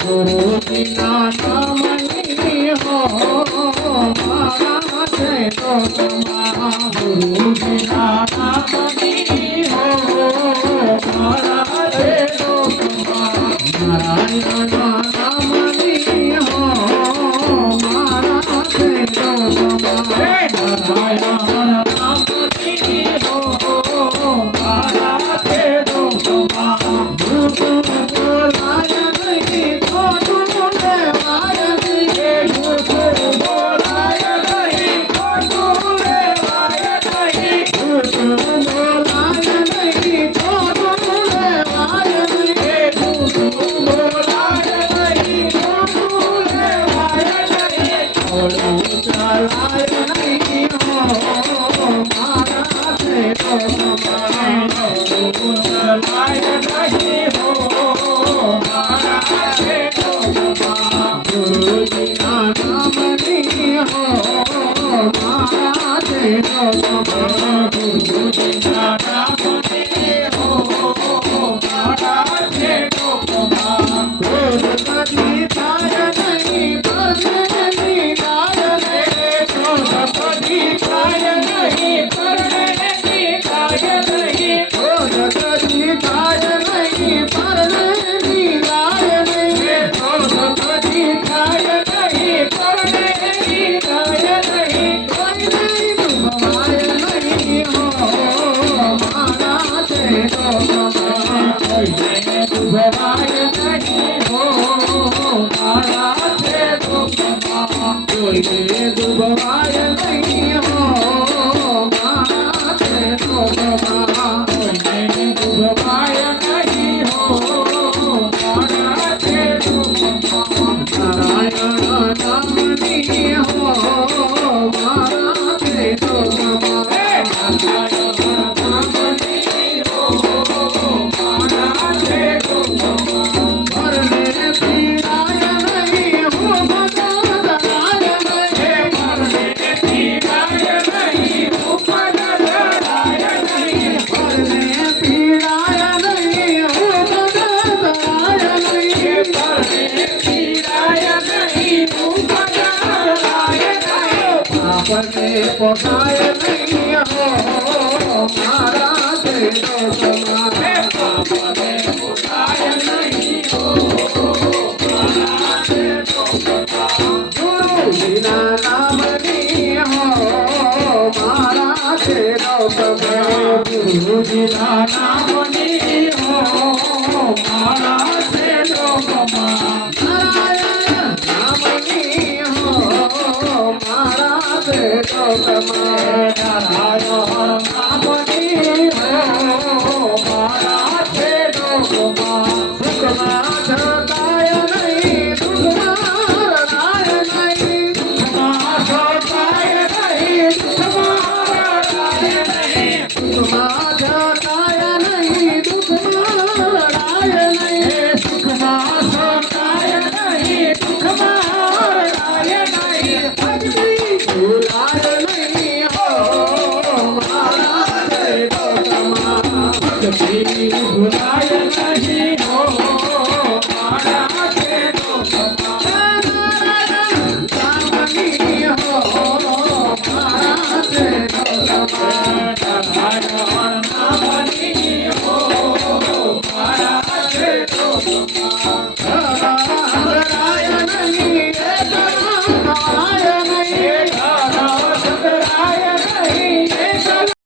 ગુરુજી ના નામની હો મારા છે તો ગુરુજી ના નામની હો મારા છે તો નારાયણ ના નામની હો મારા છે તો નારાયણ નામની હો મારા છે તો બોલાય નહીં તો તું લેવાય નહીં બોલાય નહીં તો તું લેવાય નહીં બોલાય નહીં તો તું લેવાય નહીં બોલાય નહીં તો તું લેવાય નહીં ઓલું ચલાય નહીં હો મારા છે તો ચલાય નહીં હો મારા છે તો ગુરુજી ના નામની હો મારા છે તો ગુરુજી ના નામની હો મારા છે તો ક્રોધ કદી થાય નહીં પરણેની ગાય રે ક્રોધ કદી થાય નહીં પરણેની ગાય નહીં ક્રોધ કદી થાય નહીં પરણેની ગાય નહીં ક્રોધ કદી થાય નહીં પરણેની ગાય નહીં કોઈ નહીં દુભાય નહીં હો મારા છે તો કોઈ નહીં દુભાય નહીં હો મારા છે તો કોઈ નહીં દુભાય નહીં હો મારા છે તો કોઈ નહીં દુભાય નહીં હો મારા છે તો નારાયણ નામની હો મારા છે તો નારાયણ નામની હો મારા છે તો પરને પીરાય નહીં હો ભગવાન નહીં પરને પીરાય નહીં હો ભગવાન નહીં પરને પીરાય નહીં હો ભગવાન નહીં પરને પીરાય નહીં હો ભગવાન નહીં આપણને પોતાય નહીં હો મારા છે તો તમારે આપણને પોતાય નહીં હો મારા છે તો ગુરુજીના નામની હો મારા છે તો ગુરુજીના નામની હો મારા છે તો નારાયણ નામની હો મારા છે તો નારાયણ નામની હો મારા છે તો સુખમાં જતાય નહીં દુઃખમાં રડાય નહીં સુખમાં જતાય નહીં દુઃખમાં રડાય નહીં સુખમાં જતાય નહીં દુઃખમાં રડાય નહીં સુખમાં જતાય નહીં દુઃખમાં રડાય નહીં ભક્તિ ભૂલાય નહીં હો મારા છે તો ભક્તિ ભૂલાય નહીં હો મારા છે તો નારાયણ નામની હો મારા છે તો નારાયણ નામની હો મારા છે તો